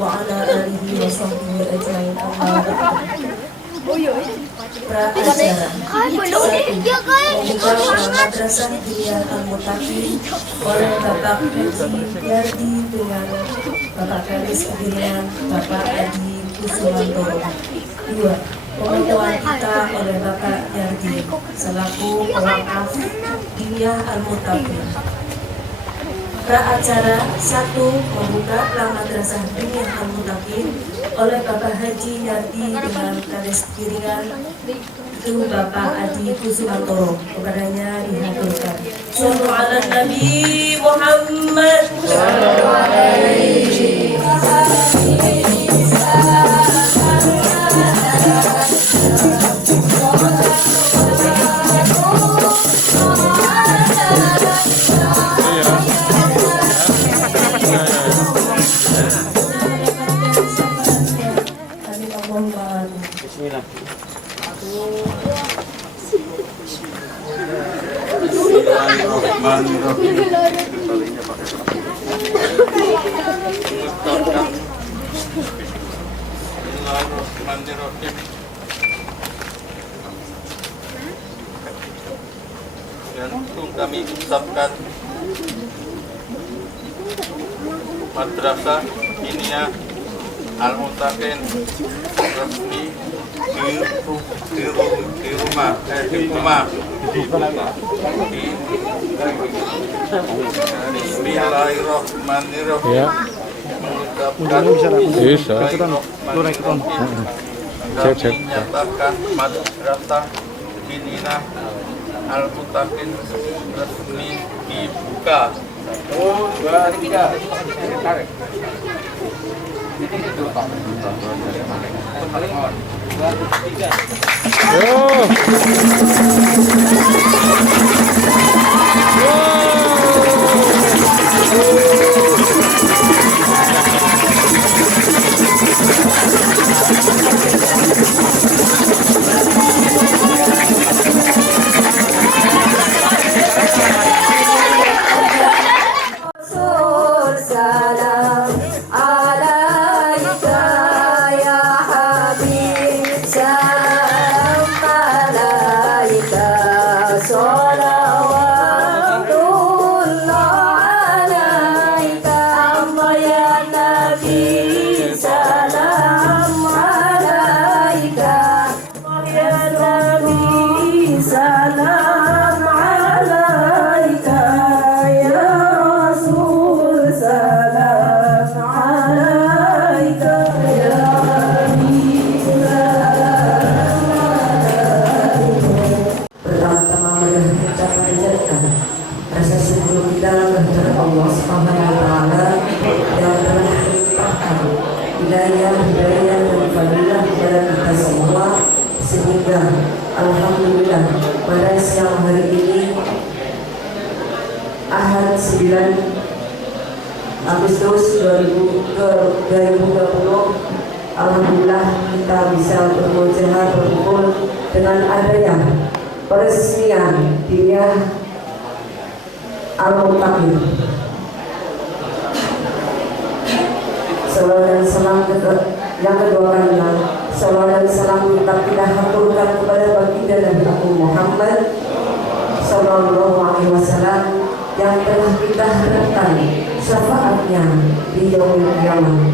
وعلى آله وصحبه أجمعين. Praacara membuka Madrasah Diniyah Al-Muttaqin oleh Bapak Haji Yardi dengan Bapak Karis Kedirian Bapak Adi Kusumantoro. 2. Pembentuan kita oleh Bapak Yardi selaku pewakaf Diniyah Al-Muttaqin. Praacara 1. Membuka Madrasah Diniyah Al-Muttaqin oleh Bapak Haji Yardi dengan Karis Kedirian itu Bapak Adi Kusumantoro. Kepadanya dihaturkan. Sallu ala Nabi Muhammad. Sallu alaihi Bismillah. Bismillahirrahmanirrahim. Langsung kami ucapkan Madrasah Diniyah Al-Muttaqin resmi di rumah. Bismillahirrahmanirrahim. Ya. Bisa. Cek. Menyatakan Madrasah Diniyah Al-Muttaqin resmi dibuka. Oh, 2, 3. Tarik. hidayah dan fadilah kepada kita semua, sehingga alhamdulillah pada siang hari ini Ahad 9 Agustus 2020, alhamdulillah kita bisa berkumpul dengan adanya peresmian Diniyah Al-Muttaqin. Salawat dan salam yang kedua kalinya, salawat dan salam kita haturkan kepada baginda Nabi Muhammad Sallallahu Alaihi Wasallam yang telah kita harapkan syafaatnya di yaumil qiyamah.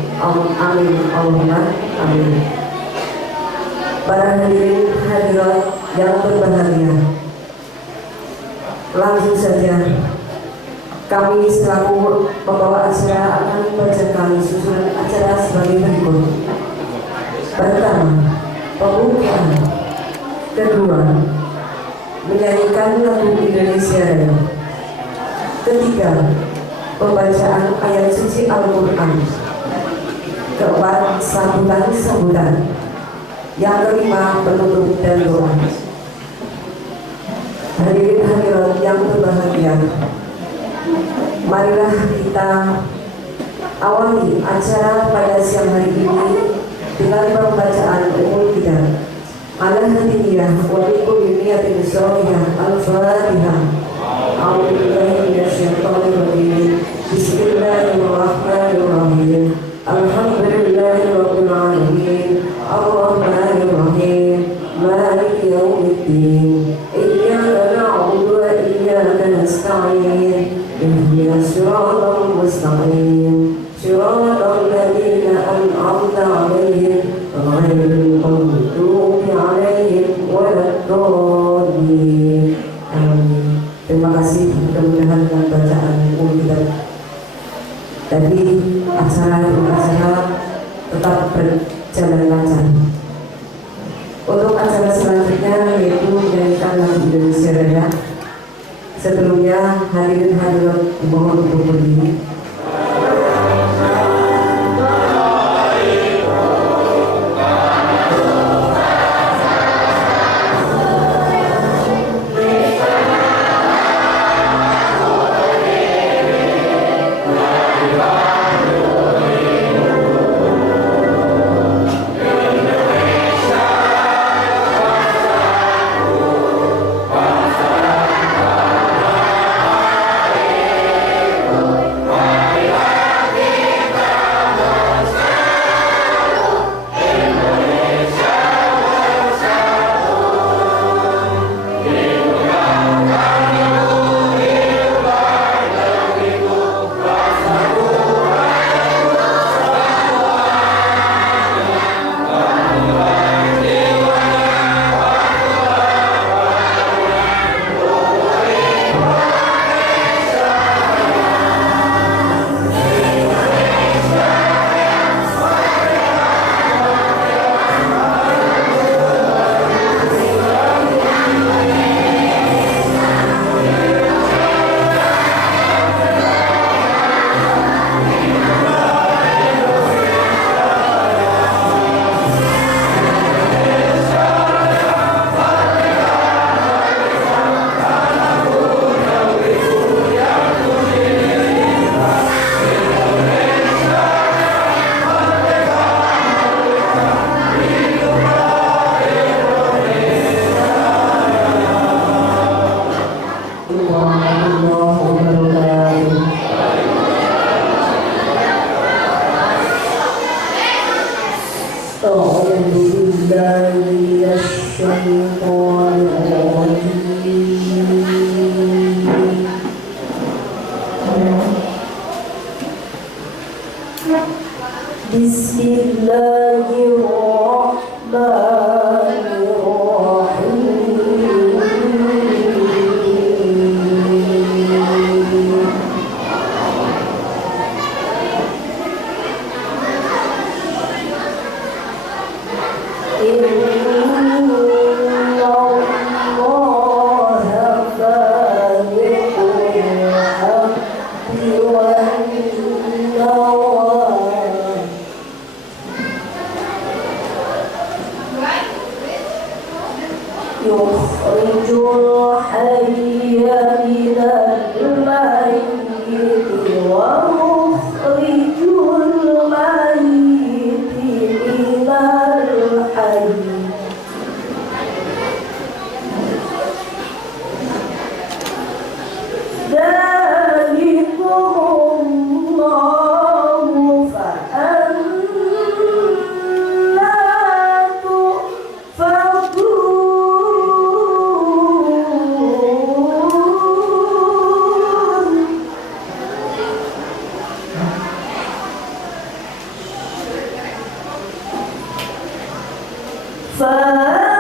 Amin Allahumma amin. Para hadirin hadirat yang berbahagia, langsung saja kami selaku pembawa acara akan membacakan susunan acara sebagai berikut. Pertama, pembukaan. Kedua, menyanyikan lagu Indonesia Raya. Ketiga, pembacaan ayat suci Al-Quran. Keempat, sambutan. Yang kelima, penutup dan doa. Hadirin hadirat yang berbahagia, marilah kita awali acara pada siang hari ini dengan pembacaan umum kita. Alhamdulillah wa bikulli niyatin sholihah. Al-Fatihah. A'udzubillahi minasyaitonir rajim. Bismillahirrahmanirrahim. Alhamdulillahirabbil alamin. Arrahmanir rahim. Maliki yaumiddin. Iyyaka na'budu wa iyyaka nasta'in. Ihdinas siratal mustaqim. Siratal ladzina an'amta 'alaihim ghairil maghdubi 'alaihim waladdallin. Amin. Terima kasih, mudah-mudahan dengan bacaan umum kita tadi acara tetap berjalan lancar. Untuk acara selanjutnya yaitu menyanyikan lagu Indonesia Raya. Sebelumnya hadirin hadirat mohon untuk berdiri. ذلك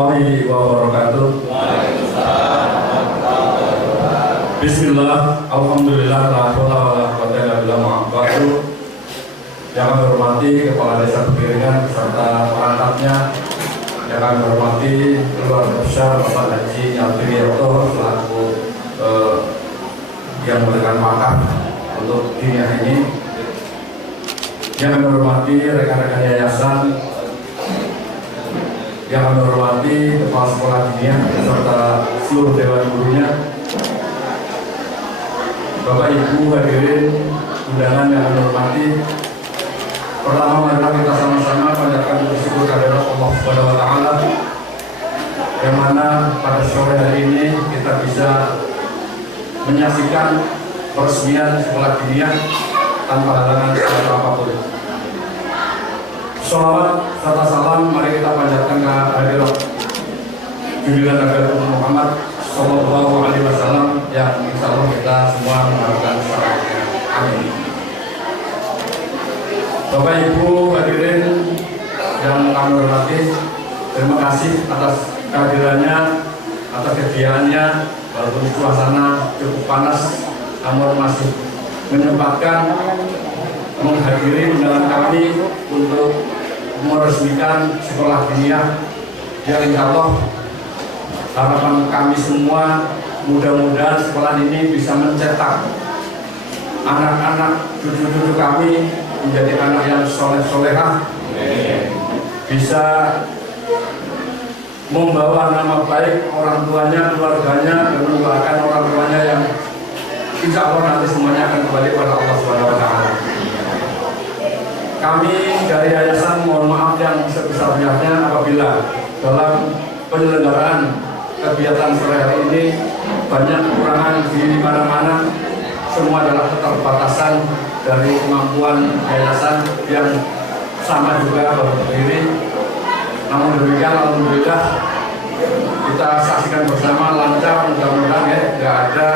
warahmatullahi wabarakatuh. Bismillah, alhamdulillah, la haula wala quwwata illa billah. Yang kami hormati Kepala Desa Pegiringan beserta perangkatnya, yang kami hormati keluarga besar Bapak Haji Nyaltriyoto selaku yang memberikan wakaf untuk diniyah ini. Yang kami hormati rekan-rekan yayasan, yang kami hormati Kepala Sekolah Diniyah beserta seluruh dewan gurunya, Bapak Ibu hadirin undangan yang kami hormati. Pertama, marilah kita sama-sama panjatkan bersyukur kehadirat Allah Subhanahu wa taala yang mana pada sore hari ini kita bisa menyaksikan peresmian sekolah diniyah tanpa halangan apapun. Shalawat serta salam mari kita panjatkan kehadirat junjungan Nabi Muhammad Sallallahu Alaihi Wasallam yang insya Allah kita semua mengharapkan syaratnya. Amin. Bapak Ibu hadirin yang kami hormati, terima kasih atas kehadirannya, atas kesediaannya, walaupun suasana cukup panas, namun masih menyempatkan menghadiri undangan kami untuk meresmikan sekolah diniyah yang insya Allah harapan kami semua mudah-mudahan sekolah ini bisa mencetak anak-anak cucu-cucu kami menjadi anak yang soleh-solehah, bisa membawa nama baik orang tuanya, keluarganya, dan mendoakan orang tuanya yang insya Allah nanti semuanya akan kembali pada Allah Subhanahu wa taala. Kami dari yayasan mohon maaf yang sebesar-besarnya apabila dalam penyelenggaraan kegiatan sore hari ini banyak kekurangan di mana-mana. Semua adalah keterbatasan dari kemampuan yayasan yang sama juga baru berdiri. Namun demikian, alhamdulillah kita saksikan bersama lancar, mudah-mudahan ya, tidak ada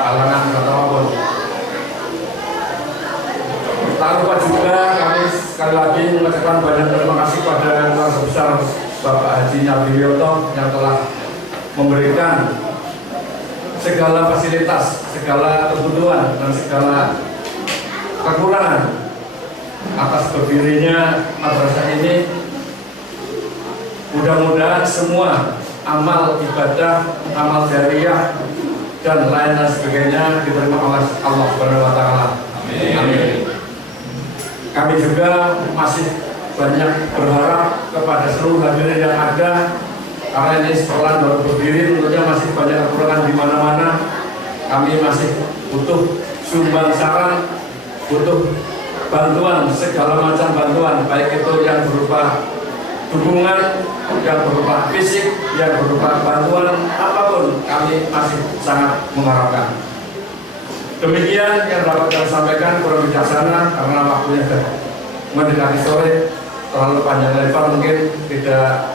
halangan atau apapun. Tak lupa juga kami sekali lagi mengucapkan banyak terima kasih pada keluarga besar Bapak Haji Nyaltriyoto yang telah memberikan segala fasilitas, segala kebutuhan, dan segala kekurangan atas berdirinya madrasah ini. Mudah-mudahan semua amal ibadah, amal jariah, dan lain-lain sebagainya diterima oleh Allah Subhanahu wa taala. Amin. Kami juga masih banyak berharap kepada seluruh hadirin yang ada. Karena ini sekolah baru berdiri, tentunya masih banyak kekurangan di mana-mana. Kami masih butuh sumbang saran, butuh bantuan, segala macam bantuan, baik itu yang berupa dukungan, yang berupa fisik, yang berupa bantuan, apapun kami masih sangat mengharapkan. Demikian yang dapat kami sampaikan, kurang bijaksana karena waktunya sudah mendekati sore, terlalu panjang lebar mungkin tidak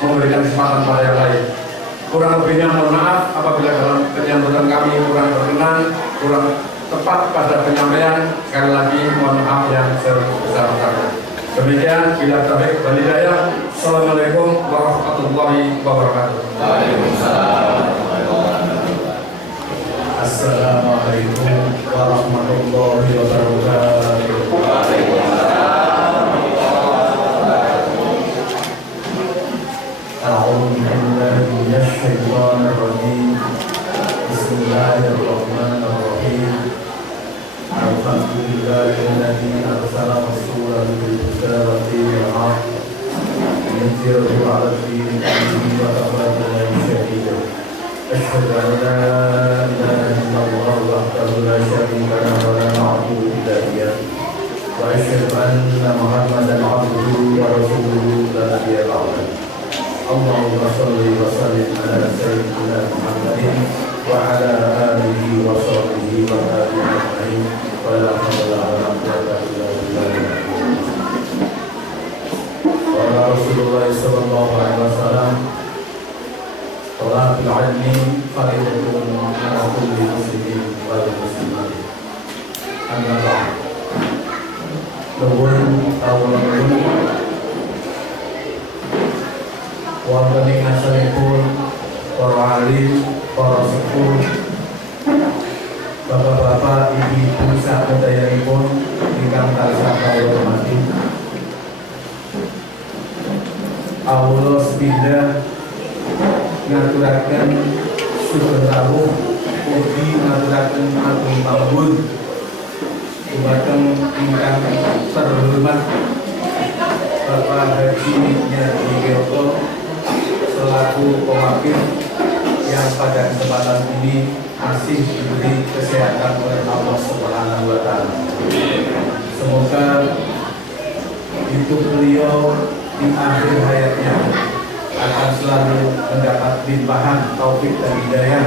memberikan kesempatan pada yang lain. Kurang lebihnya mohon maaf apabila dalam penyambutan kami kurang berkenan, kurang tepat pada penyampaian. Sekali lagi mohon maaf yang sebesar-besarnya. Demikian, bila taufik wal hidayah. Assalamualaikum warahmatullahi wabarakatuh. Waalaikumsalam. Assalamualaikum warahmatullahi wabarakatuh. أعوذ بالله من الشيطان الرجيم بسم الله الرحمن الرحيم الحمد لله الذي أرسل رسوله بالهدى ودين الحق ليظهره على الدين كله وكفى بالله شهيدا أشهد أن لا إله إلا الله وحده لا شريك له ولا معبود إلا إياه وأشهد أن محمدا عبده ورسوله لا نبي بعده اللهم صل وسلم على سيدنا محمد وعلى آله وصحبه وآله أجمعين ولا حول ولا قوة إلا بالله. قال رسول الله صلى الله عليه وسلم طلب العلم فريضة على كل مسلم والمسلمات. أما بعد nuwun wonten ing asalipun para alim, para sepuh, bapak-bapak, ibu-ibu sadeyanipun ingkang tansah kawula hormati. Awula sepindah ngaturaken sugeng rawuh ugi ngaturaken agung pambun dumateng ingkang terhormat Bapak Haji Nyadi Wiyoto selaku pemimpin yang pada kesempatan ini masih diberi kesehatan oleh Allah Subhanahu wa Ta'ala. Semoga hidup beliau di akhir hayatnya akan selalu mendapat limpahan taufik dan hidayah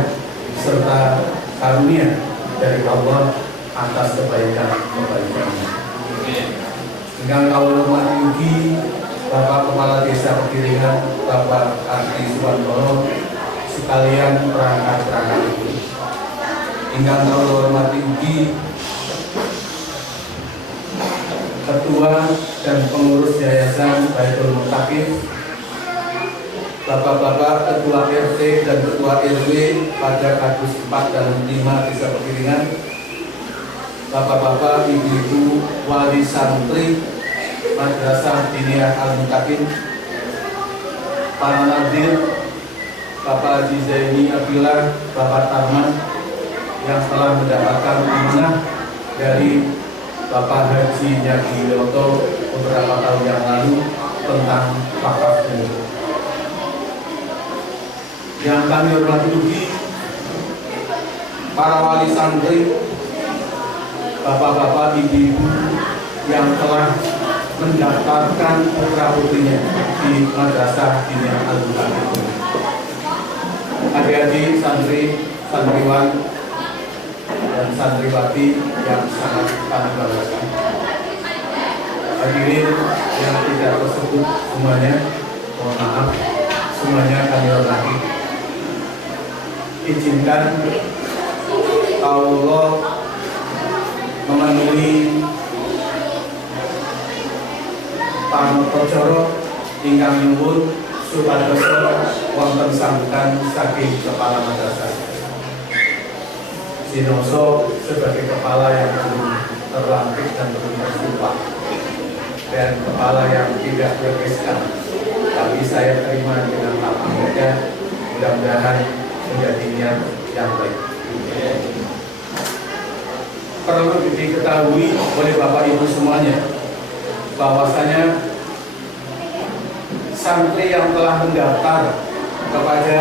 serta karunia dari Allah atas kebaikan-kebaikannya. Ingkang kawula hormati ugi Bapak Kepala Desa Pekiringan, Bapak Arti Suwandono, sekalian perangkat-perangkat itu. Ingkang kawula hormati ugi Ketua dan pengurus Yayasan Baitul Muttaqin, Bapak-bapak Ketua RT dan Ketua RW pada Kadus 4 dan 5 Desa Pekiringan, Bapak-bapak, ibu-ibu, wali santri Madrasah Diniyah Al-Muttaqin, para nadir, Bapak Haji Zaini Abdillah, Bapak Tarman yang telah mendapatkan amanah dari Bapak Haji Nyadi Wiyoto beberapa tahun yang lalu tentang wakaf bumi. Yang kami hormati ugi para wali santri, bapak-bapak, ibu-ibu yang telah mendaftarkan putra-putrinya di Madrasah Diniyah Al-Muttaqin. Adik-adik santri, santriwan, dan santriwati yang sangat kami banggakan. Hadirin yang tidak tersebut semuanya, mohon maaf, semuanya kami hormati. Izinkan Allah memenuhi panoto ingkang nyuwun supados wonten sambutan saking kepala madrasah. Sinoso sebagai kepala yang belum terlantik dan belum tersumpah dan kepala yang tidak berkesan, tapi saya terima dengan lapang dada, mudah-mudahan menjadi niat yang baik. Perlu diketahui oleh Bapak Ibu semuanya bahwasanya santri yang telah mendaftar kepada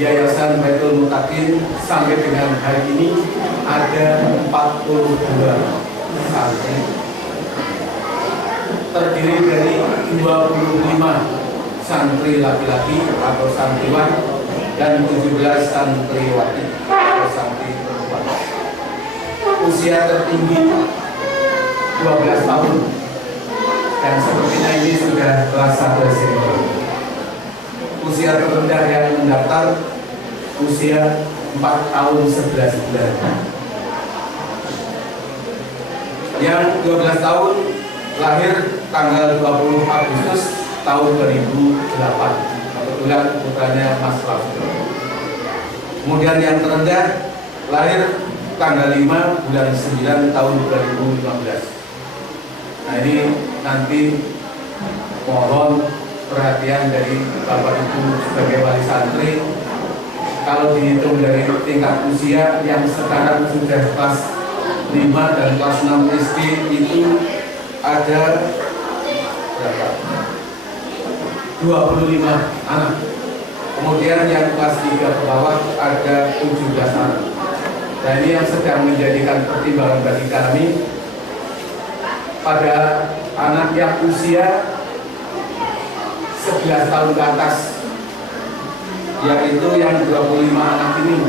Yayasan Baitul Muttaqin sampai dengan hari ini ada 42 santri, terdiri dari 25 santri laki-laki atau santriwan dan 17 santriwati atau santri perempuan. Usia tertinggi 12 tahun dan sepertinya ini sudah kelas 1 SMP. Usia terendah yang mendaftar usia 4 tahun 11 bulan. Yang 12 tahun lahir tanggal 20 Agustus tahun 2008. Kebetulan putranya Mas Raffi. Kemudian yang terendah lahir tanggal 5 bulan 9 tahun 2015. Nah ini nanti mohon perhatian dari Bapak Ibu sebagai wali santri. Kalau dihitung dari tingkat usia yang sekarang sudah kelas 5 dan kelas 6 SD itu ada berapa? 25 anak. Kemudian yang kelas 3 ke bawah ada 17 anak. Nah ini yang sedang menjadikan pertimbangan bagi kami pada anak yang usia 11 tahun ke atas, yaitu yang 25 anak ini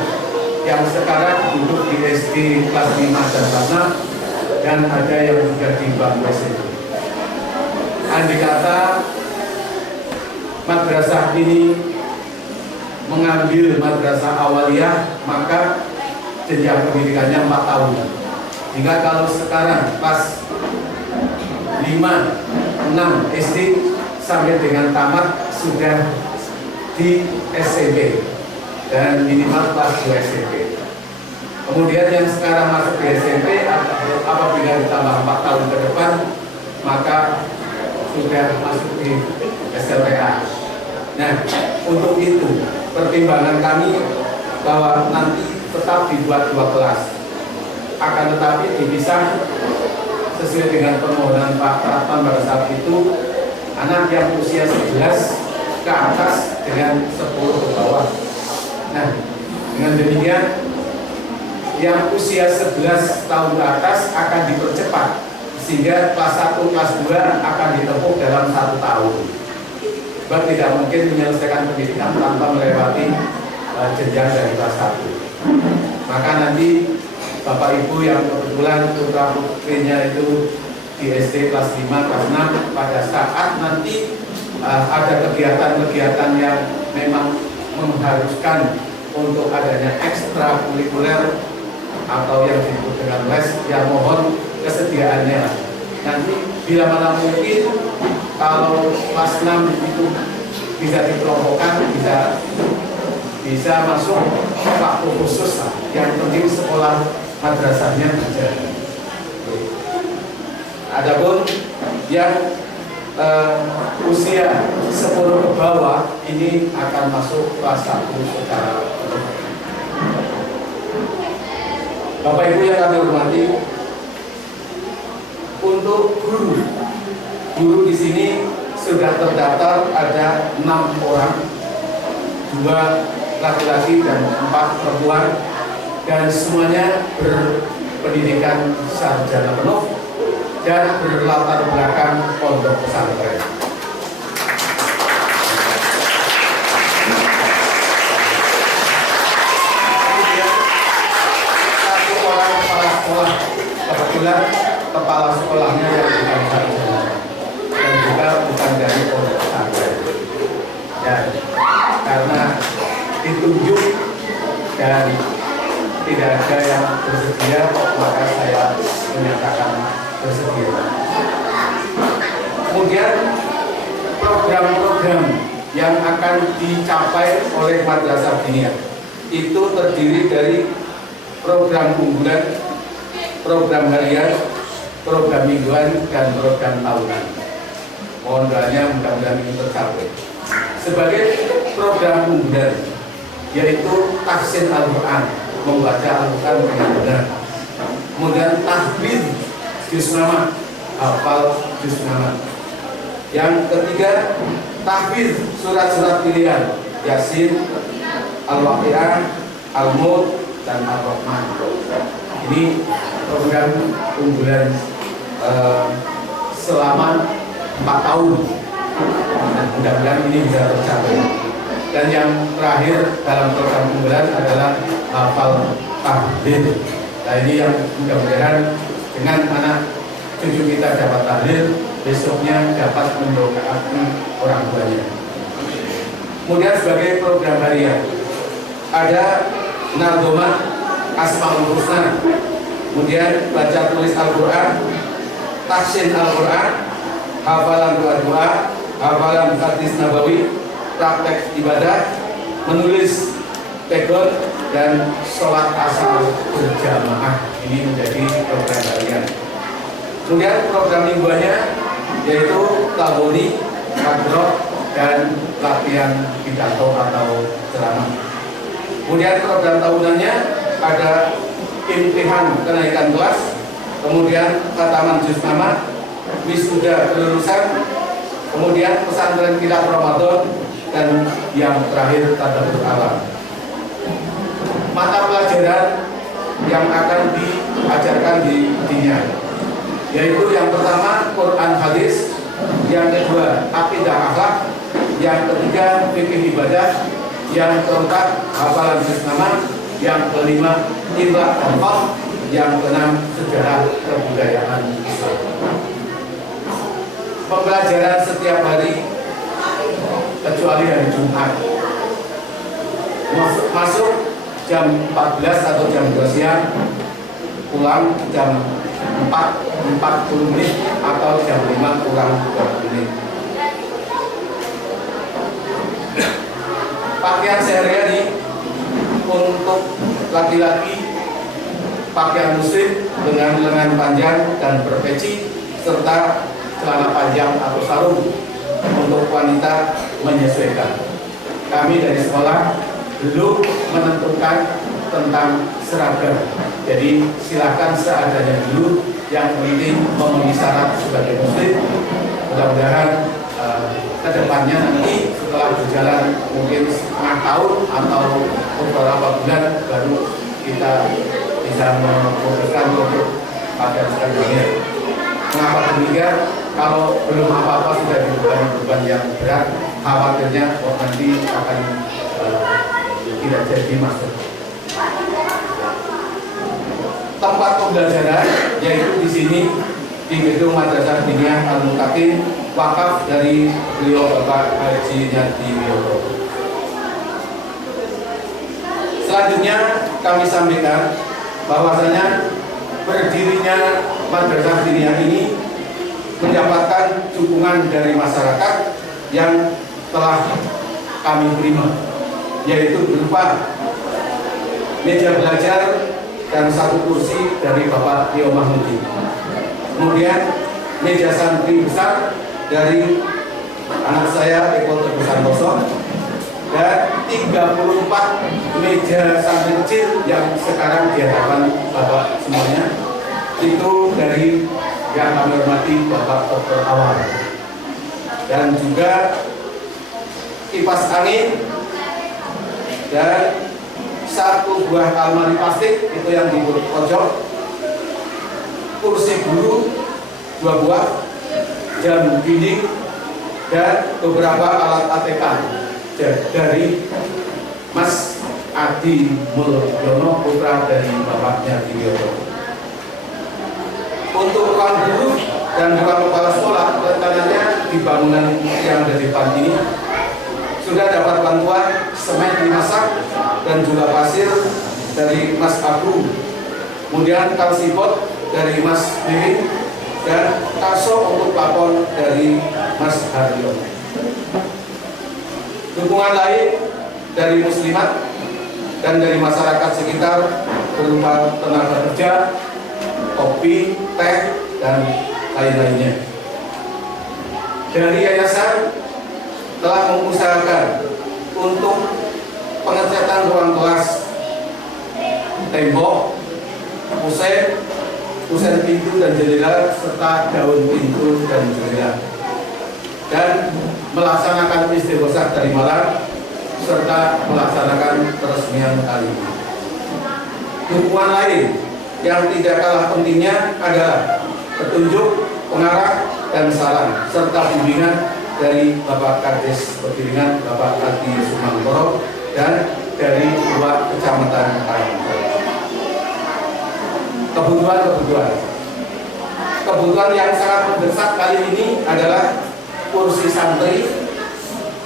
yang sekarang duduk di SD kelas 5 dan kelas 6 dan ada yang juga di bangku SMP. Andai kata madrasah ini mengambil madrasah awaliyah, maka jenjang pendidikannya 4 tahun. Jika kalau sekarang pas 5, 6 SD sampai dengan tamat sudah di SMP dan minimal kelas 2 SMP. Kemudian yang sekarang masuk di SMP apabila ditambah 4 tahun ke depan maka sudah masuk di SLTA. Nah, untuk itu pertimbangan kami bahwa nanti tetap dibuat 2 kelas, akan tetapi dipisah sesuai dengan permohonan Pak Ratman pada saat itu, anak yang usia 11 ke atas dengan 10 ke bawah. Nah, dengan demikian yang usia 11 tahun ke atas akan dipercepat sehingga kelas 1, kelas 2 akan ditempuh dalam 1 tahun. Sebab tidak mungkin menyelesaikan pendidikan tanpa melewati jenjang dari kelas 1. Maka nanti Bapak Ibu yang kebetulan putra putrinya itu di SD kelas 5, kelas 6 pada saat nanti ada kegiatan-kegiatan yang memang mengharuskan untuk adanya ekstrakurikuler atau yang disebut dengan les, yang mohon kesediaannya. Nanti bila mana mungkin kalau kelas 6 itu bisa dikelompokkan, bisa masuk waktu khusus lah. Yang penting sekolah madrasahnya berjalan. Adapun yang usia 10 ke bawah ini akan masuk kelas 1 secara penuh. Bapak Ibu yang kami hormati, untuk guru di sini sudah terdaftar ada 6 orang, 2 laki-laki dan 4 perempuan, dan semuanya berpendidikan sarjana penuh dan berlatar belakang pondok pesantren. Satu orang kepala sekolah, kebetulan kepala sekolahnya yang bukan sarjana dan juga bukan dari pondok pesantren. Dan karena ditunjuk dan tidak ada yang bersedia, maka saya menyatakan bersedia. Kemudian program-program yang akan dicapai oleh Madrasah Diniyah itu terdiri dari program unggulan, program harian, program mingguan, dan program tahunan. Mohon doanya mudah-mudahan ini tercapai. Sebagai program unggulan yaitu tahsin Al-Quran, membaca Al-Quran dengan benar. Kemudian tahfidz juz nama, hafal juz nama. Yang ketiga, tahfidz surat-surat pilihan, Yasin, Al-Waqiah, Al-Mulk, dan Ar-Rahman. Ini program unggulan selama 4 tahun. Dan mudah-mudahan ini bisa tercapai. Dan yang terakhir dalam program unggulan adalah hafal tahlil. Nah, ini yang mudah-mudahan dengan anak cucu kita dapat tahlil, besoknya dapat mendoakan orang tuanya. Kemudian sebagai program harian ada Nadhomah Asmaul Husna, kemudian baca tulis Al-Quran, tahsin Al-Quran, hafalan doa-doa, hafalan hadis nabawi, praktek ibadah, menulis tegon, dan sholat asar berjamaah. Ini menjadi program harian. Kemudian program mingguannya yaitu tabuni, kadrok, dan latihan pidato atau ceramah. Kemudian program tahunannya ada imtihan kenaikan kelas, kemudian khataman juz nama, wisuda kelulusan, kemudian pesantren kilat Ramadan, dan yang terakhir tadabbur alam. Mata pelajaran yang akan diajarkan di Diniyah yaitu yang pertama Quran hadis, yang kedua akidah akhlak, yang ketiga fikih ibadah, yang keempat hafalan juz nama, yang kelima imla dan faqh, yang keenam sejarah kebudayaan Islam. Pembelajaran setiap hari kecuali hari Jumat masuk jam 14 atau jam 2 siang, pulang jam 4:40 menit atau jam 5 kurang 20 menit. pakaian sehari-hari untuk laki-laki pakaian muslim dengan lengan panjang dan berpeci serta celana panjang atau sarung. Untuk wanita menyesuaikan. Kami dari sekolah belum menentukan tentang seragam. Jadi silakan seadanya dulu, yang penting memenuhi syarat sebagai muslim. Mudah-mudahan kedepannya nanti setelah berjalan mungkin setengah tahun atau beberapa bulan baru kita bisa memutuskan untuk pakaian seragamnya. Mengapa demikian? Kalau belum apa-apa sudah dibebani beban yang berat, khawatirnya nanti akan tidak jadi masuk. Tempat pembelajaran yaitu di sini di gedung Madrasah Diniyah Al-Muttaqin, wakaf dari beliau Bapak Haji Nyadi Wiyoto. Selanjutnya kami sampaikan bahwasanya berdirinya Madrasah Diniyah ini mendapatkan dukungan dari masyarakat yang telah kami terima, yaitu berupa meja belajar dan 1 kursi dari Bapak Tio Mahmudi. Kemudian meja santri besar dari anak saya Eko Teguh Santoso, dan 34 meja santri kecil yang sekarang di hadapan Bapak semuanya itu dari yang kami hormati Bapak Dr. Awal, dan juga kipas angin dan 1 buah almari plastik itu yang di pojok, kursi guru 2 buah, jam dinding, dan beberapa alat ATK dari Mas Adi Mulyono, putra dari bapaknya Wiyoto. Untuk ruang guru dan ruang kepala sekolah, rencananya di bangunan yang ada di depan ini sudah dapat bantuan semen dimasak dan juga pasir dari Mas Abu, kemudian kalsipot dari Mas Bibi, dan kaso untuk plafon dari Mas Haryo. Dukungan lain dari muslimat dan dari masyarakat sekitar berupa tenaga kerja, kopi, teh, dan lain-lainnya. Dari yayasan telah mengusahakan untuk pengecatan ruang kelas, tembok, kusen pintu dan jendela, serta daun pintu dan jendela, dan melaksanakan istighosah dari malam, serta melaksanakan peresmian kali ini. Dukungan lain yang tidak kalah pentingnya adalah petunjuk, pengarah, dan saran, serta bimbingan dari Bapak Kades Pegiringan, Bapak Adi Sumantoro, dan dari 2 kecamatan Karangtoro. Kebutuhan yang sangat mendesak kali ini adalah kursi santri.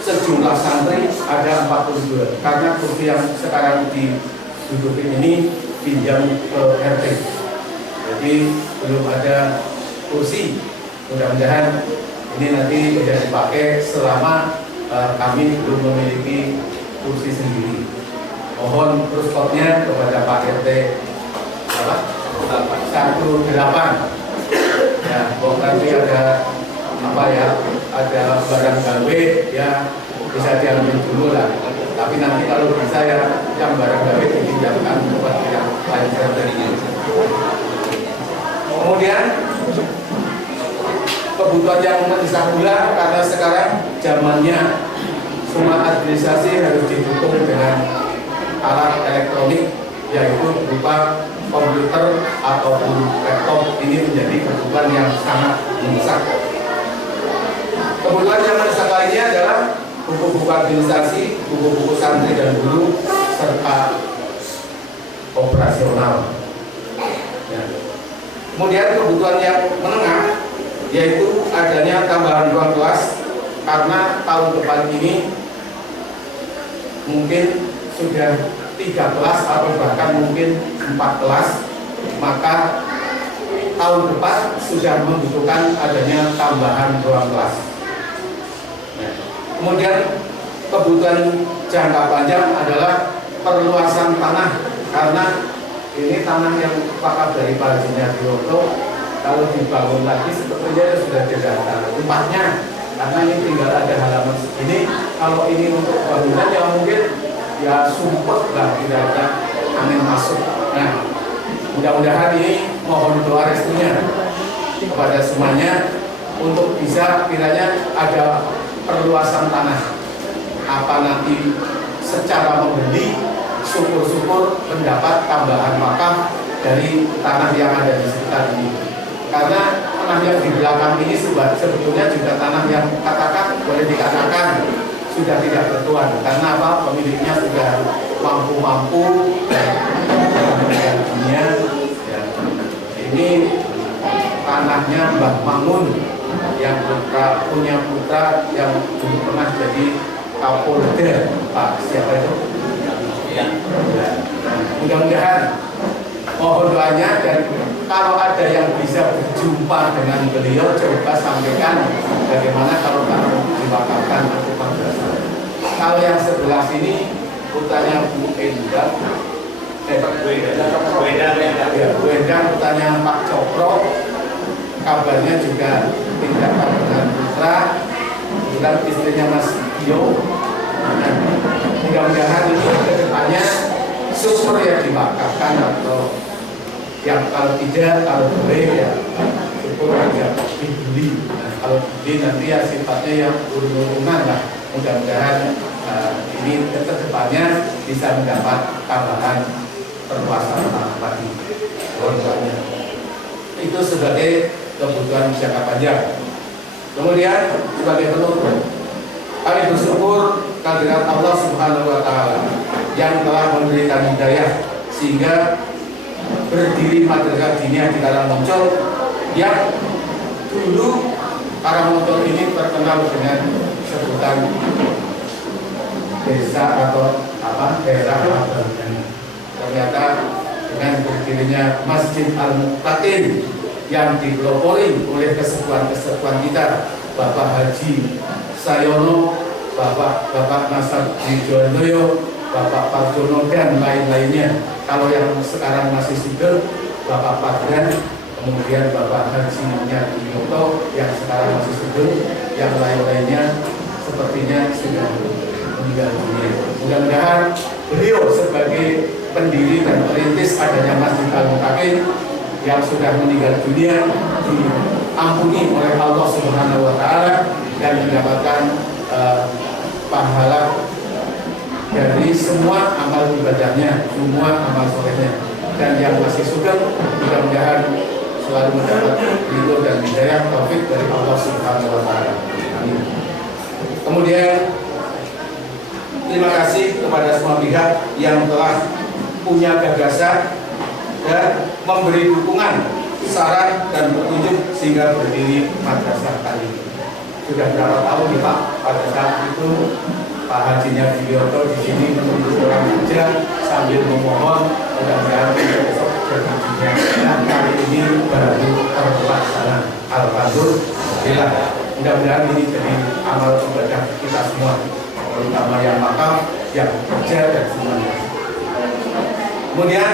Sejumlah santri ada 42, karena kursi yang sekarang diduduki ini pinjam ke RT, jadi belum ada kursi. Mudah-mudahan ini nanti bisa dipakai selama kami belum memiliki kursi sendiri. Mohon terus spotnya kepada Pak RT 18. Ya, kalau nanti ada ada barang gawe ya bisa diambil dulu lah. Tapi nanti kalau bisa ya yang barang gawe dipinjamkan buat yang lain dari. Kemudian kebutuhan yang mendesak pula, karena sekarang zamannya semua administrasi harus didukung dengan alat elektronik, yaitu berupa komputer ataupun laptop. Ini menjadi kebutuhan yang sangat mendesak. Kebutuhan yang mendesak lainnya adalah buku-buku administrasi, buku-buku santri dan guru, serta operasional. Ya. Kemudian kebutuhan yang menengah, yaitu adanya tambahan ruang kelas, karena tahun depan ini mungkin sudah 3 kelas atau bahkan mungkin 4 kelas, maka tahun depan sudah membutuhkan adanya tambahan ruang kelas. Kemudian kebutuhan jangka panjang adalah perluasan tanah, karena ini tanah yang wakaf dari Pak Haji Nyabiyoto kalau dibangun lagi sepertinya sudah tidak ada tempatnya, karena ini tinggal ada halaman segini. Kalau ini untuk bangunan ya mungkin ya sumpet lah, tidak ada angin masuk. Nah, mudah-mudahan ini mohon doa restunya kepada semuanya untuk bisa kiranya ada perluasan tanah. Apa nanti secara membeli, syukur-syukur mendapat tambahan wakaf dari tanah yang ada di sekitar ini. Karena tanah yang di belakang ini sebetulnya juga tanah yang boleh dikatakan sudah tidak bertuan. Karena apa? Pemiliknya sudah mampu-mampu dan meninggal dunia. Ya. Ini tanahnya Mbah Mangun yang punya putra yang dulu pernah jadi Kapolda, Pak siapa itu? Ya. Mudah-mudahan mohon doanya, dan kalau ada yang bisa berjumpa dengan beliau coba sampaikan bagaimana kalau tanah diwakafkan untuk madrasah. Kalau yang sebelah sini putranya Bu Endang, Bu Endang putranya Pak Cokro, kabarnya juga tidak dengan putra, bukan istrinya Mas Dio. Mudah-mudahan ini ke depannya syukur ya diwakafkan, atau yang kalau tidak, kalau boleh ya syukur aja dibeli. Nah, kalau dibeli nanti ya sifatnya yang urun-urunan lah. Mudah-mudahan ini ke depannya bisa mendapat tambahan perluasan tanah lagi. Itu sebagai kebutuhan jangka panjang. Kemudian sebagai penutup, kami bersyukur kehadirat Allah Subhanahu wa Ta'ala yang telah memberikan hidayah sehingga berdiri madrasah diniyah di Karangmuncul, yang dulu Karangmuncul ini terkenal dengan sebutan desa atau daerah. Ternyata dengan berdirinya Masjid Al-Muqtatin yang dipelopori oleh kesekuan kita, Bapak Haji Sayono, Bapak Nasar Wijoyo, Bapak Parjono dan lain-lainnya. Kalau yang sekarang masih hidup, Bapak Padran, kemudian Bapak Haji Nyabiyoto yang sekarang masih hidup, yang lain-lainnya sepertinya sudah meninggal dunia. Mudah-mudahan beliau sebagai pendiri dan perintis adanya Masjid Al-Muqtatin yang sudah meninggal dunia diampuni oleh Allah Subhanahu wa Ta'ala dan mendapatkan pahala dari semua amal ibadahnya, semua amal solehnya. Dan yang masih sugeng mudah-mudahan selalu mendapat ridho dan hidayah taufik dari Allah Subhanahu wa Ta'ala. Amin. Kemudian terima kasih kepada semua pihak yang telah punya gagasan dan memberi dukungan, saran dan petunjuk sehingga berdiri madrasah kali ini. Sudah berapa tahun nih Pak, pada saat itu Pak Haji Nyabiyoto di sini menunggu orang kerja sambil memohon mudah-mudahan besok berhajinya. Dan kali ini baru terlaksana. Alhamdulillah. Mudah-mudahan ini jadi amal ibadah kita semua, terutama yang wakaf, yang kerja dan semuanya. Kemudian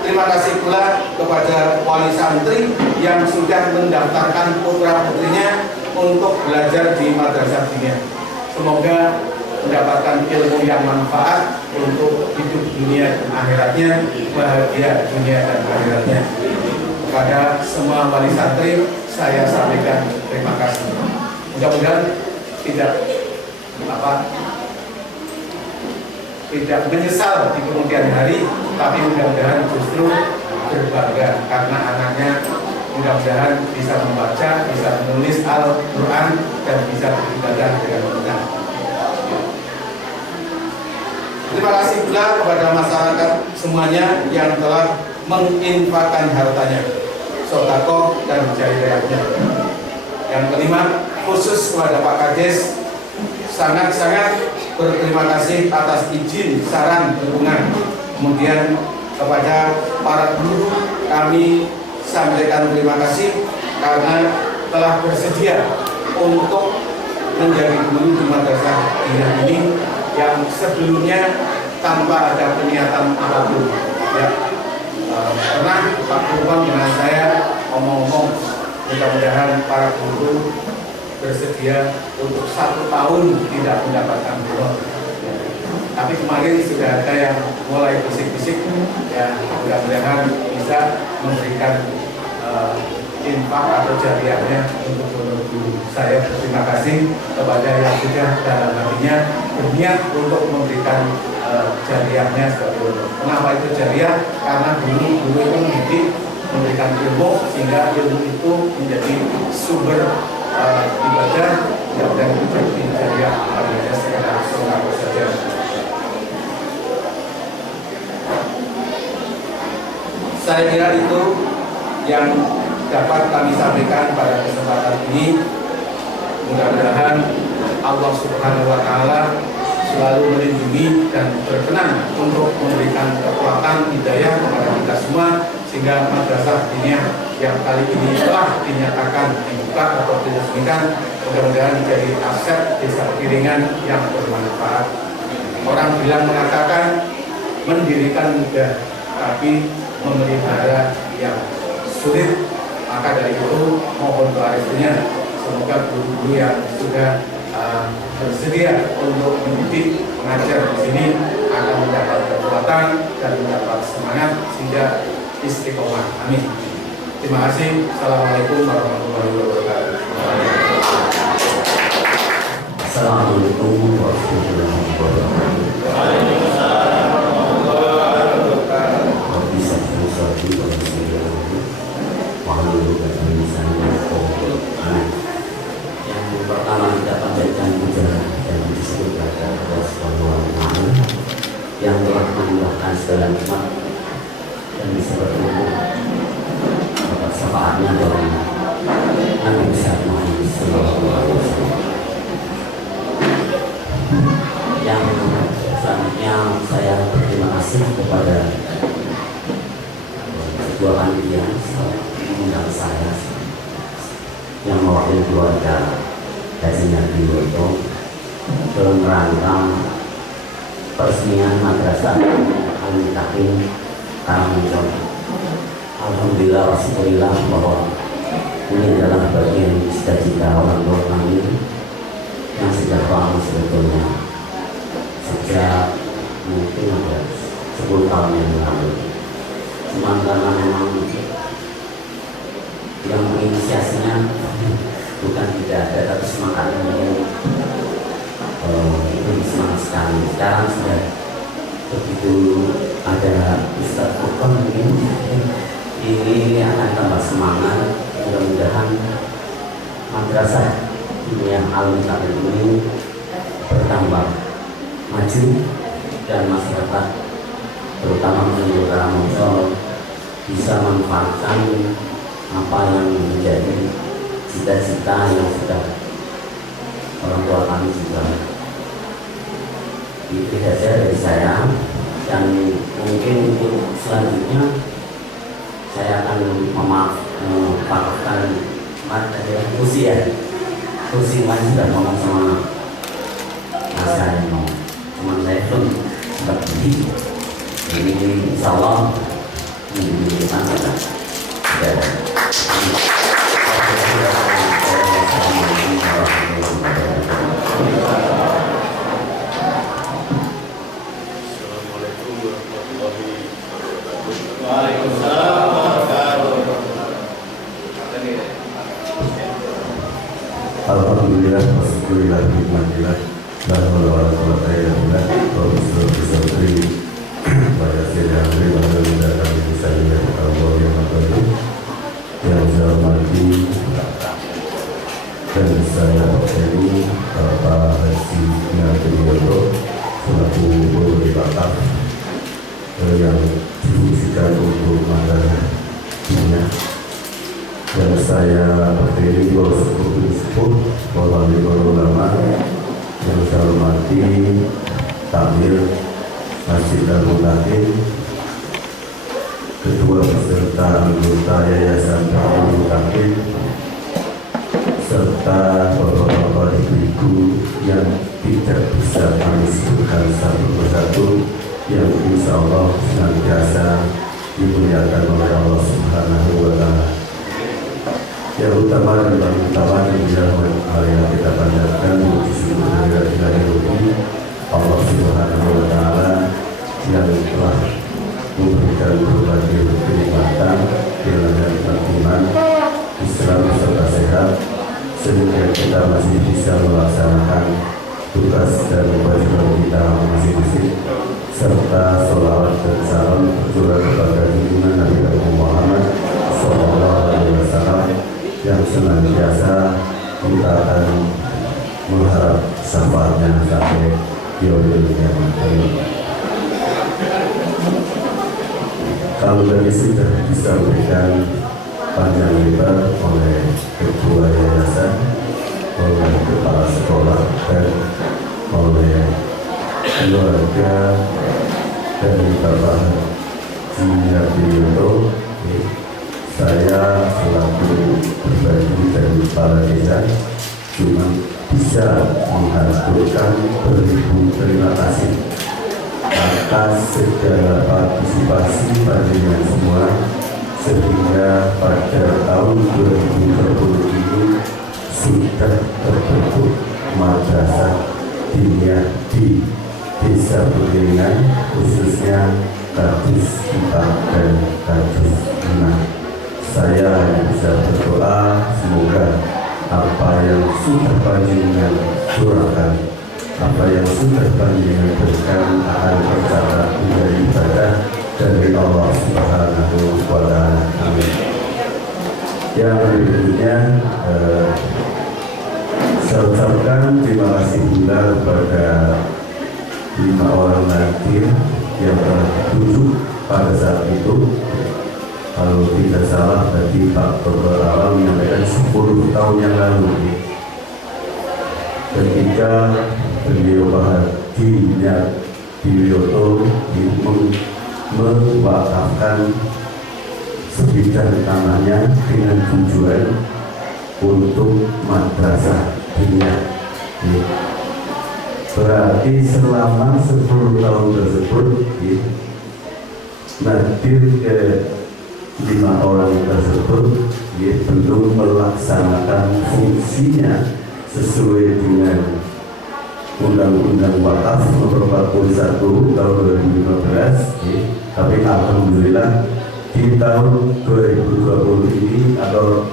terima kasih pula kepada wali santri yang sudah mendaftarkan putra-putrinya untuk belajar di madrasah diniyah. Semoga mendapatkan ilmu yang manfaat untuk hidup dunia dan akhiratnya, bahagia dunia dan akhiratnya. Kepada semua wali santri saya sampaikan terima kasih. Mudah-mudahan tidak menyesal di kemudian hari, tapi mudah-mudahan justru berbangga karena anaknya mudah-mudahan bisa membaca, bisa menulis Al-Quran dan bisa beribadah dengan benar. Terima kasih pula kepada masyarakat semuanya yang telah menginfakkan hartanya, sedekah dan jariahnya. Yang kelima, khusus kepada Pak Kades, sangat-sangat berterima kasih atas izin, saran, dukungan. Kemudian kepada para guru kami sampaikan terima kasih karena telah bersedia untuk menjadi guru di madrasah diniyah ini yang sebelumnya tanpa ada peniatan apapun. Ya, pernah Pak Purban dengan saya ngomong-ngomong, mudah-mudahan para guru bersedia untuk 1 tahun tidak mendapatkan honor. Tapi kemarin sudah ada yang mulai bisik-bisik, ya mudah-mudahan bisa memberikan infak atau jariahnya untuk honor guru. Saya berterima kasih kepada yang sudah dalam hatinya berniat untuk memberikan jariahnya sebagai honor. Kenapa itu jariah? Karena guru itu mendidik, memberikan ilmu sehingga ilmu itu menjadi sumber ibadah dan menjadi jariah pada sekedar sholat saja. Saya kira itu yang dapat kami sampaikan pada kesempatan ini. Mudah-mudahan Allah Subhanahu wa Ta'ala selalu melindungi dan berkenan untuk memberikan kekuatan hidayah kepada kita semua, sehingga madrasah diniyah yang kali ini telah dinyatakan dibuka atau diresmikan mudah-mudahan menjadi aset desa Piringan yang bermanfaat. Orang bilang mengatakan mendirikan mudah, tapi memelihara yang sulit. Maka dari itu mohon doa restunya, semoga guru-guru yang sudah bersedia untuk mendidik mengajar di sini akan mendapat kekuatan dan mendapat semangat sehingga istiqomah. Amin. Terima kasih. Assalamualaikum warahmatullahi wabarakatuh. Assalamualaikum warahmatullahi wabarakatuh. Yang pertama kita panjatkan puja dan syukur kepada Allah Subhanahu wa Ta'ala yang telah menambahkan segala nikmat dan bisa bertemu dapat syafaatnya dari Nabi besar Muhammad sallallahu alaihi wasallam. Yang selanjutnya saya berterima kasih kepada sebuah panitia mengundang saya yang mewakili keluarga Haji Nabi Woto dalam rangka peresmian madrasah Al-Mutakin Karangmoncong. Alhamdulillah wasyukurillah bahwa ini adalah bagian cita-cita orang tua kami yang sejak lama sebetulnya, sejak mungkin ada 10 tahun yang lalu. Cuma karena memang yang menginisiasinya bukan tidak ada, tapi semangatnya mungkin itu semangat sekali. Sekarang sudah begitu ada Ustaz Furqan, mungkin ini akan tambah semangat. Mudah-mudahan madrasah yang Al-Mutakin ini bertambah maju dan masyarakat terutama penduduk Karangmoncong bisa memanfaatkan apa yang menjadi cita-cita yang sudah orang tua kami juga. Itu saja dari saya, dan mungkin untuk selanjutnya saya akan memaafkan kursi ya, kursi mas sudah ngomong sama mas saya ngomong, cuman saya belum sempat ini insya Allah ini kita ya. Alhamdulillah, wassyukurillah, bihamdillah, la haula wala quwwata illa billah, wa bismillahirrahmanirrahim. Pada sidang lima dan kami bisa lihat Allah yang maha yang saya hormati dan saya ini Bapak Haji Nabi Woto selaku guru di Batak yang difungsikan untuk madrasah diniyah. Dan saya berdiri sepuh para ulama yang saya hormati Takmir Masjid Al-Mutakin, Ketua beserta anggota Yayasan Al-Mutakin, serta bapak-bapak di ibu yang tidak bisa kami sebutkan satu persatu, yang insya Allah senantiasa dimuliakan oleh Allah Subhanahu wa Ta'ala. Yang utama dan paling utama yang kita panjatkan puji syukur dari Allah Subhanahu wa Ta'ala yang telah memberikan berbagai kenikmatan, kehilangan iman, Islam serta sehat, sehingga kita masih bisa melaksanakan tugas dan kewajiban kita masing-masing, serta sholawat dan salam tercurah kepada junjungan Nabi Muhammad SAW yang senantiasa kita akan mengharap syafaatnya sampai yaumil kiamat. Kalau tadi sudah disampaikan panjang lebar oleh ketua yayasan, oleh kepala sekolah, dan oleh keluarga dari Bapak Juniarto, saya selaku pribadi dari kepala desa cuma bisa menghaturkan beribu terima kasih atas segala partisipasi panjenengan semua, sehingga pada tahun 2020 ini sudah terbentuk madrasah diniyah di Desa Pegelingan, khususnya Kadus 4 dan Kadus 5. Saya hanya bisa berdoa semoga apa yang sudah panjenengan curahkan, apa yang sudah panjenengan berikan akan tercatat menjadi ibadah dari Allah Subhanahu wa Ta'ala. Amin. Yang berikutnya saya ucapkan terima kasih pula kepada 5 orang nadir yang telah ditunjuk pada saat itu. Kalau tidak salah tadi Pak Dr. Alam menyampaikan 10 tahun yang lalu, ketika beliau Pak Haji Diwiyoto mewakafkan sebidang tanahnya dengan tujuan untuk madrasah diniyah. Berarti selama 10 tahun tersebut nadir ke 5 orang tersebut belum melaksanakan fungsinya sesuai dengan Undang-Undang Wakaf Nomor 41 Tahun 2015. Tapi alhamdulillah di tahun 2020 ini atau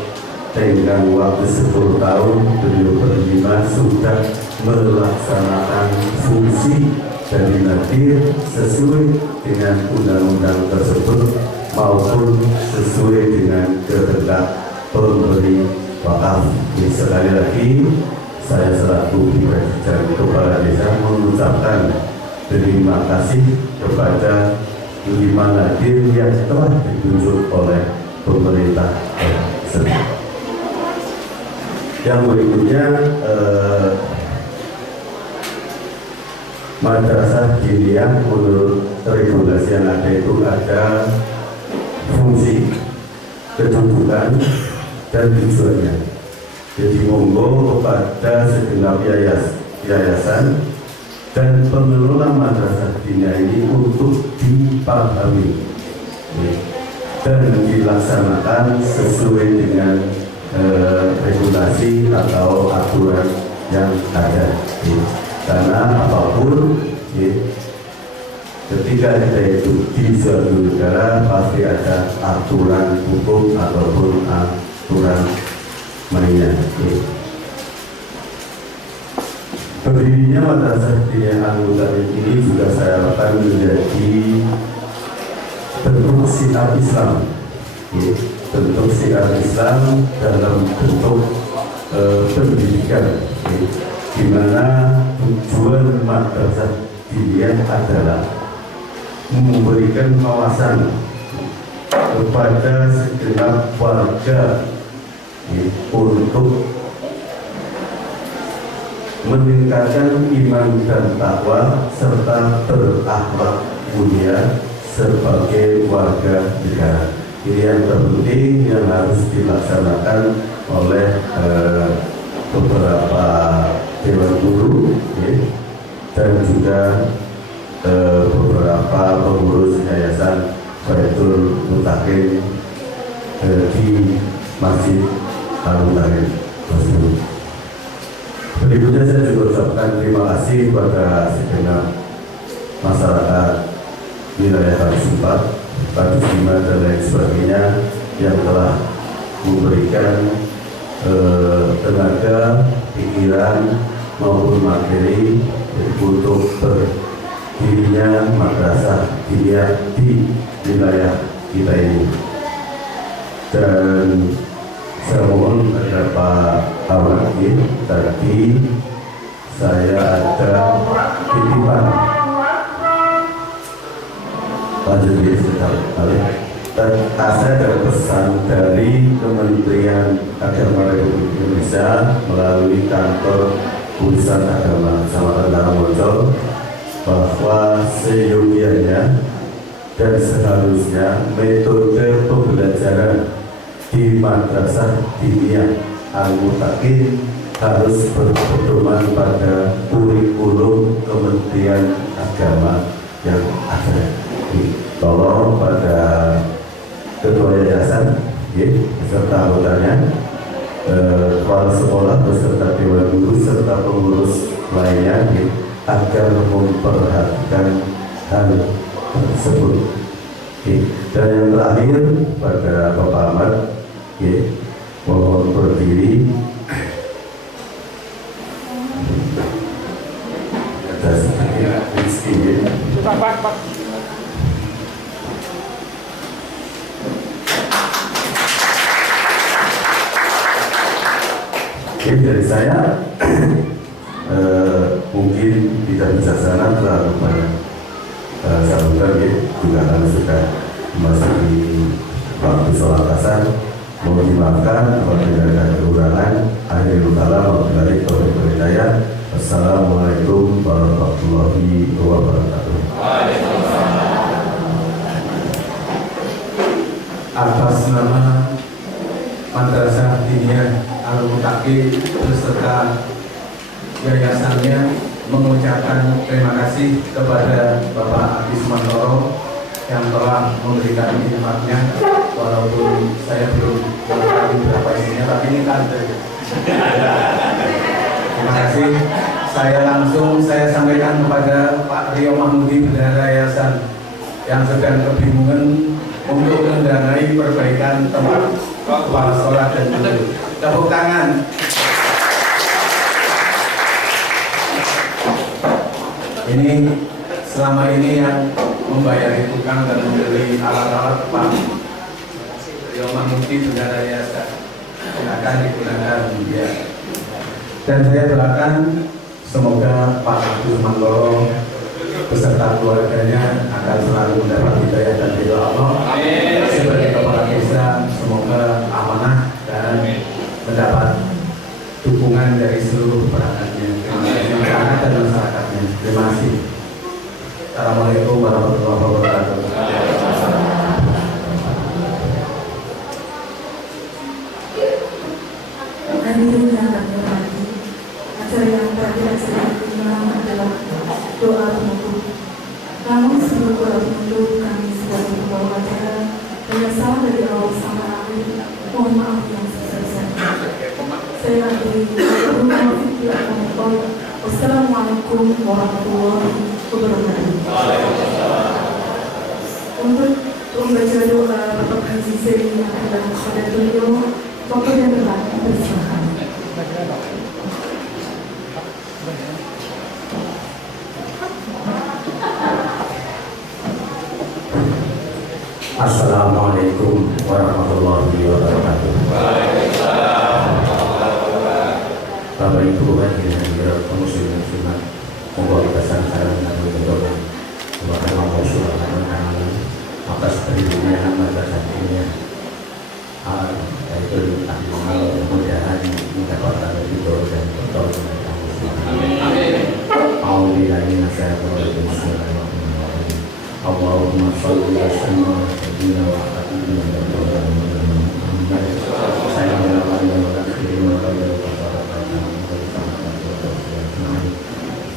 tenggang waktu 10 tahun beliau berlima sudah melaksanakan fungsi dari nadir sesuai dengan undang-undang tersebut maupun sesuai dengan kehendak pemberi wakaf. Sekali lagi saya selaku pribadi dari kepala desa mengucapkan terima kasih kepada 5 nadir yang telah ditunjuk oleh pemerintah tersebut. Yang berikutnya madrasah diniyah menurut regulasi yang ada itu ada fungsi, kedudukan, dan tujuannya. Jadi monggo kepada segenap yayasan dan pengelola madrasah diniyah ini untuk dipahami dan dilaksanakan sesuai dengan regulasi atau aturan yang ada. Karena apapun ketika kita itu di suatu negara pasti ada aturan hukum ataupun aturan mainnya. Berdirinya madrasah diniyah Al-Mu'tamin ini juga saya harapkan menjadi bentuk syiar Islam, bentuk syiar Islam dalam bentuk pendidikan, di mana tujuan madrasah diniyah adalah memberikan wawasan kepada segenap warga untuk meningkatkan iman dan takwa serta berakhlak mulia sebagai warga negara. Ini yang terpenting yang harus dilaksanakan oleh beberapa Dewan Guru, ya, dan juga beberapa pengurus Yayasan Baitul Mutakin di Masjid Al-Mutakin tersebut. Berikutnya saya juga ucapkan terima kasih kepada segenap masyarakat wilayah Kalisumpat, Padusima dan lain sebagainya yang telah memberikan tenaga, pikiran maupun materi untuk berdirinya madrasah diniyah di wilayah kita ini. Dan saya mohon kepada Pak Awaki, tadi saya ada titipan lanjut ya sebentar. Dan saya ada pesan dari Kementerian Agama Republik Indonesia melalui kantor Urusan Agama Kecamatan Karangmojo bahwa seyogianya dan seharusnya metode pembelajaran di Madrasah Diniyah Al-Mutakin harus berpedoman pada kurikulum Kementerian Agama yang ada. Tolong pada ketua yayasan, beserta anggotanya, kepala sekolah beserta dewan guru serta pengurus lainnya, agar memperhatikan hal tersebut. Dan yang terakhir pada Bapak Ahmad, mohon berdiri. Ada sedikit rezeki. Dari saya mungkin tidak bijaksana terlalu banyak sambutan, juga karena sudah memasuki waktu sholat asar. Mohon dimaafkan apabila ada kekurangan. Akhirul kalam, wabillahi taufiq wal hidayah. Assalamualaikum warahmatullahi wabarakatuh. Atas nama Madrasah Diniyah Al-Mutakin beserta yayasannya mengucapkan terima kasih kepada Bapak Adi Sumantoro yang telah memberikan khidmatnya, walaupun saya belum mengetahui berapa isinya, tapi ini tanda. Terima kasih. Saya sampaikan kepada Pak Rio Mahmudi, bendahara yayasan yang sedang kebingungan untuk mendanai perbaikan tempat kepala sekolah dan guru. Tepuk tangan. Ini selama ini yang membayari tukang dan membeli alat-alat Pak Rio Mahmudi, bendahara yayasan, yang akan digunakan ya. Dan saya doakan semoga Pak Abdul Mantoro beserta keluarganya akan selalu mendapat hidayah dan ridho Allah. Sebagai kepala desa, semoga amanah dan mendapat dukungan dari seluruh perangkatnya, masyarakat dan masyarakatnya. Terima kasih. Assalamualaikum warahmatullahi wabarakatuh. Hadirin yang kami hormati, acara yang terakhir sedang adalah doa penutup. Namun sebelum doa penutup, kami sebagai pembawa acara menyesal dari awal sampai akhir. Mohon maaf yang sebesar-besarnya. Saya akhiri. Wassalamualaikum warahmatullahi wabarakatuh. Untuk membaca doa Bapak Haji Zain yang akan kepada beliau, waktu yang telah dipersilakan. Assalamualaikum warahmatullahi wabarakatuh. Bapak Ibu hadirin kaum muslimin muslimat, monggo kita sama-sama berdoa kepada Allah Subhanahu wa taala atas berdirinya madrasah diniyah Baitul Mutakin, mudah-mudahan mendapatkan ridho dan pertolongan Allah Subhanahu wa taala. Amin. Bismillahirrahmanirrahim. Allahumma sholli ala sayyidina wa habibina Muhammad.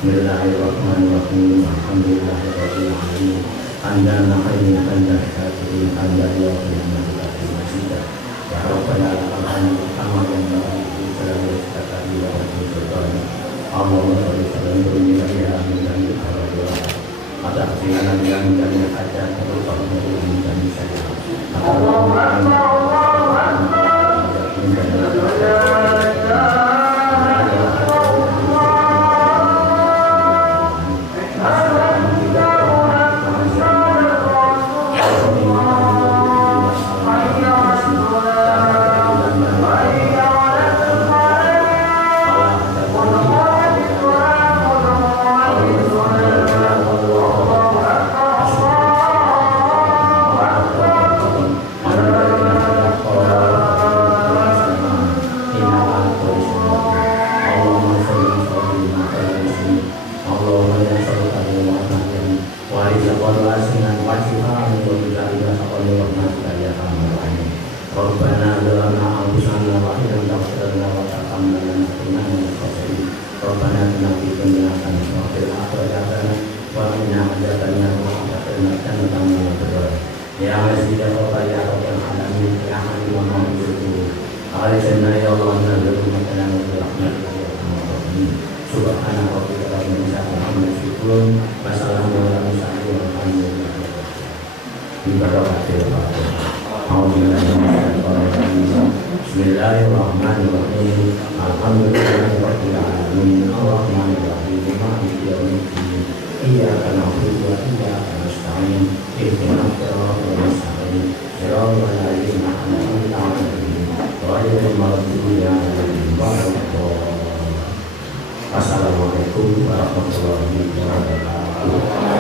Bismillahirrahmanirrahim. Alhamdulillahirabbil alamin. Anda nahayni anda syakirin anda yaqin mahdatin masjidah. Ya Rabbana al-alamin kama yang baik Israel sekali wa rahmatullahi. Allahumma sholli sallam dunia ya amin dan alhamdulillah. Ada kesilapan yang dan ada terutama dan saya. Bismillahirrahmanirrahim. Alhamdulillahirabbil alamin. Arrahmanirrahim. Maliki yaumiddin. Iyyaka na'budu wa iyyaka nasta'in. Ihdinas siratal mustaqim. Siratal ladzina an'amta 'alaihim ghairil maghdubi 'alaihim waladdallin. Assalamualaikum warahmatullahi wabarakatuh.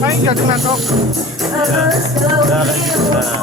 Kain ka na to. Astagfirullah,